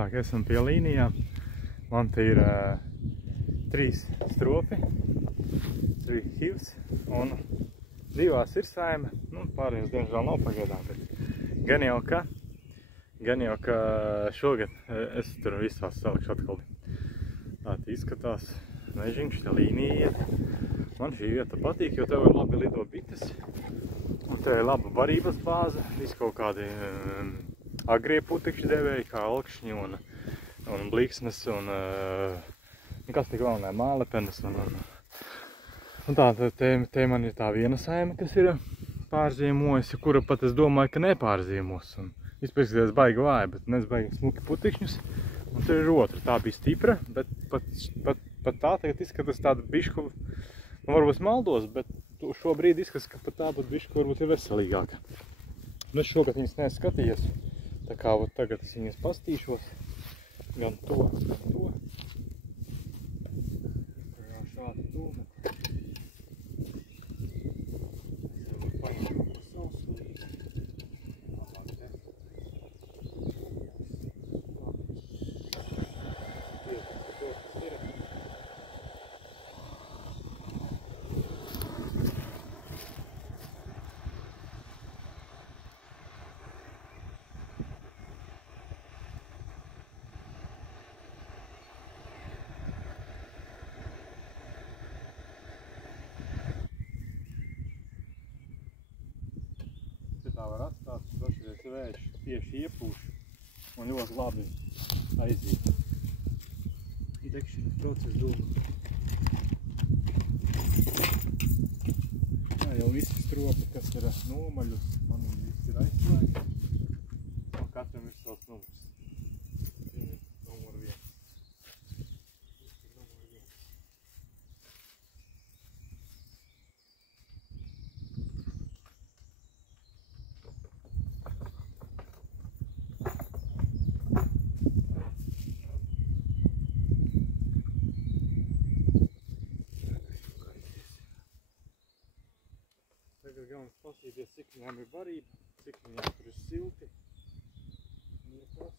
tā kā esam pie līnijām. Man te ir 3 stropi, 3 hivs un 2 ir saime. Nu, pārējās diemžēl nav pagaidām, bet gan jau, ka šogad es tur visās salikšu atkal. Tā izskatās mežiņš, tā līnija iet. Man šī vieta patīk, jo tev ir labi lido bites. Un tev ir laba barības bāze, viss kaut kādi agrie putekšņi devēji, kā alkšņi un bliksnes un kas tik vēl mālepenes. Un tā, te man ir tā viena saime, kas ir pārzīmojusi, kura pat es domāju, ka nepārzīmos. Un izpēcīties baigi vāja, bet nes baigi smuki putekšņus. Un tur ir otra, tā bija stipra, bet pat tā tagad izskatās tāda bišku, nu varbūt maldos, bet šobrīd izskatās, ka pat tā būtu bišku varbūt ir veselīgāka. Un es šogad viņas neskatījies, tā kā tagad es viņas pastīšos, gan to, gan to. Šādi dūmi. Tā var atstāt, dažreiz vējš tieši iepūš un ļoti labi aiziet. Degšanas process dūmu. Jā, jau visi stropi, kas ir nomaļus, man viss ir aizslēgti. Un katram ir savs numurs. Numur 1. Tagad galvenais pasīties, cik viņām ir barība, cik viņām tur ir silti. Un ir tas.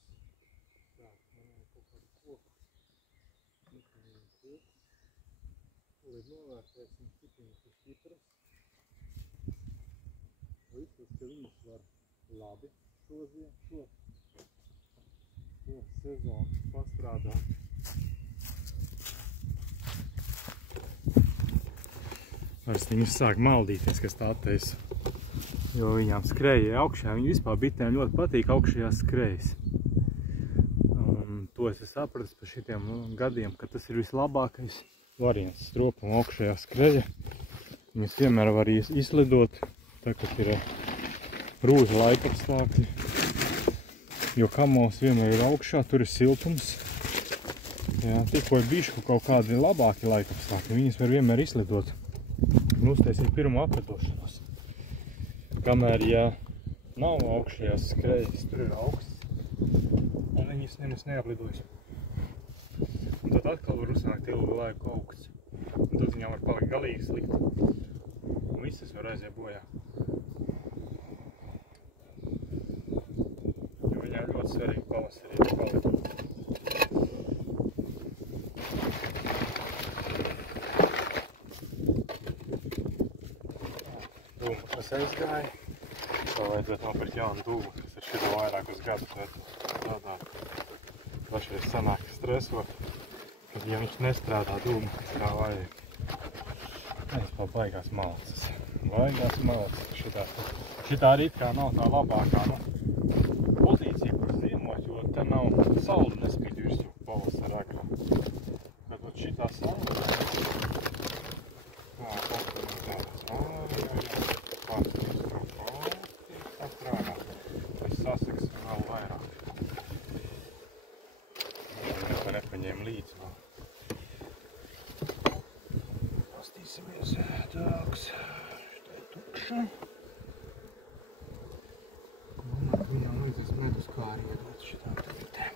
Tā, man ir kaut kādu koku. Viņam koks. Tūlīt novērtēsim, cik viņas ir stipras. Izskatās, ka viņas var labi šo sezonu pastrādāt. Vairs viņas sāk maldīties, kas tā attaisa, jo viņām skrēja augšā. Viņi vispār bitēm ļoti patīk augšējās skrējas. Un to es sapratu pa šitiem gadiem, ka tas ir vislabākais variants stropam augšējā skrēja. Viņas vienmēr var izlidot, tā kad ir rūža laikapstākļi. Jo kamols vienmēr ir augšā, tur ir siltums. Jā, tikko ir bišku kaut kādi labāki laikapstākļi, viņas var vienmēr izlidot. Un uztaisīt pirmo apvetošanos. Kamēr, ja nav augšējās skrējas, tur ir augsts, un viņas nemaz neaplidojas. Un tad atkal var uzsākt ilgu laiku augsts. Un tad viņām var palikt galīgi slikti. Un visas var aiziet bojā. Jo viņām ļoti svarīgi pavasarī palikt. Aizgāja. Tā vajadzētu nopirkt jaunu dūmu, kas ir šito vairākus gadus strādāt. Dažreiz sanāk stresot, kad ja viņš nestrādā dūmu, kā vajag. Vispār baigās malcas. Baigās malcas. Šitā arī kā nav tā labākā pozīcija, kur ziemot, jo te nav saule nespīd virsū pavasara agrā. Bet šitā saule. Sasaks vēl vairāk. Neko nepaņēma līdzi vēl. Pastīsimies tāks. Šitā ir tukša. Un ar viņām līdzīs medus kā arī iedot šitām tuvitēm.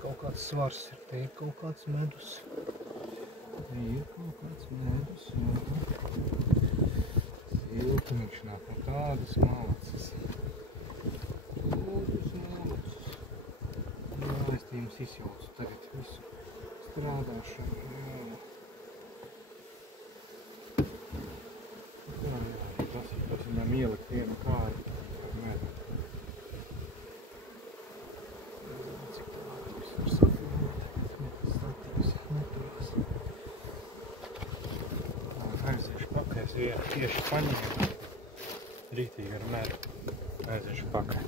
Kaut kāds svars ir, te ir kaut kāds medus. Te ir kaut kāds medus, jā. Siltumīšanā, un tādas malacas. Tādas malacas. es izjaucu tagad visu strādāšanu. Tas viņam ielikt vienu kāju ar medu. Cik tā vārtības var safilmēt, nekas statīvs neturās. Aiziešu pakais vienu tieši paņēmu, rītīgi ar medu. Aiziešu pakai.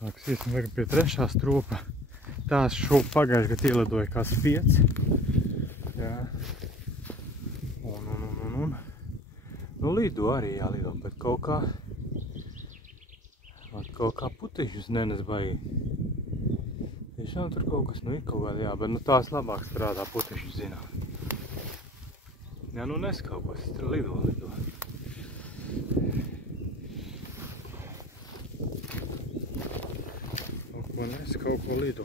Iesim tagad pie trešā stropa. Tās šo pagājuši gadu ielidoja kā spiedz. Jā. Un. Nu lido arī jālido, bet kaut kā puteļus nenes baigi. Tiešām tur kaut kas, nu ir kaut kāda, jā, bet nu tās labāk strādā puteļus zinā. Jā, nu nes kaut kas, tur lido. Es kaut ko lido.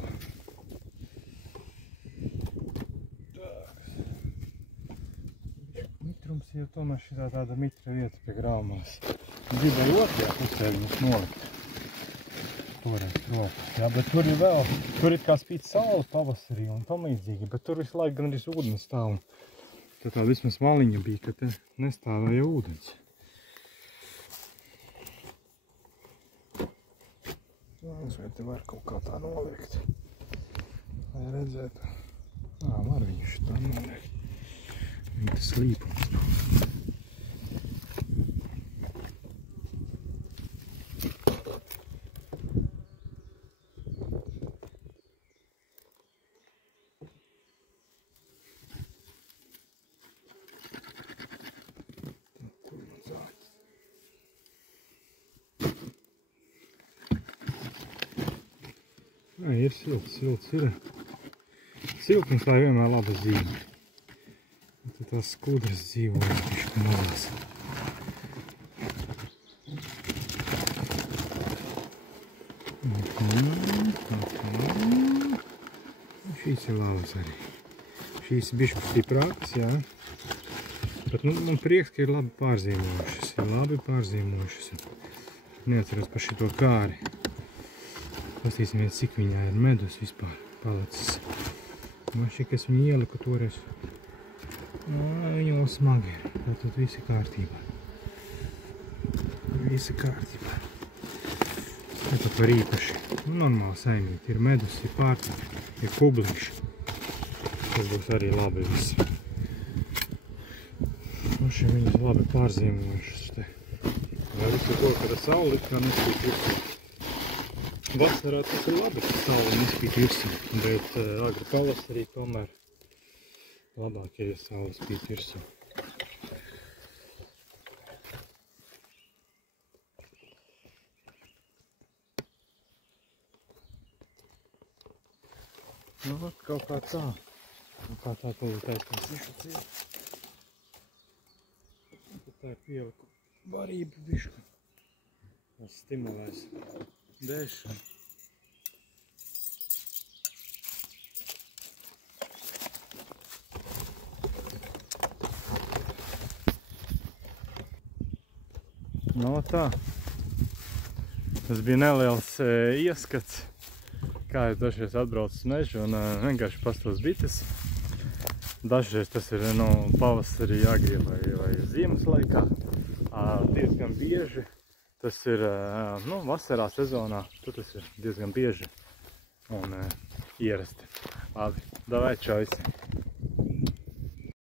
Mitrums jau tomēr šitā tāda mitra vieta pie grāmās. Gribēju otrajā pusē viņus nolikt. Toreiz tropu. Jā, bet tur ir vēl, tur ir kā spīd saule pavasarī un tamlīdzīgi, bet tur visu laiku gandrīz ūdens stāv. Tā vismaz maliņa bija, ka te nestāvēja ūdens. Vai te var kaut kā tā noliekt, lai redzētu. Var viņu šitā noliekt. Viņa tas līpums tur. Ir silts ir. Siltums tā vienmēr laba zīme. Tad tās skudras dzīvoja bišķi mazās. Šīs ir labas arī. Šīs ir bišķi stiprākas, jā. Bet man prieks, ka ir labi pārzīmojušas. Neatceros par šito kāri. Pastīsimies, cik viņā ir medus vispār palicis. Man šī, kas viņu ieliku toreiz, viņa vēl smagi ir. Tātad visi kārtībā. Tātad var īpaši. Normāli saimīt. Ir medus, ir pārtika, ir kublīši. Tas būs arī labi viss. Šī viņas labi pārzīmojušas te. Vai visu to, kad sauli kā nespīt virsū. Vasarā tas ir labi, ka saule nespīt virsū, bet agri pavasarī tomēr labāk ir, ja saule spīt virsū. Nu, kaut kā tā. Kā tā taisnās? Tā ir pieliku varību bišku. Tas stimulēs dēšanu. No tā. Tas bija neliels ieskats, kā es dažreiz atbraucu uz mežu un vienkārši pastos bites. Dažreiz tas ir pavasarī agri vai ziemas laikā. Diezgan bieži tas ir vasarā sezonā, tad tas ir diezgan bieži un ierasti. Labi, davai, čau visiem!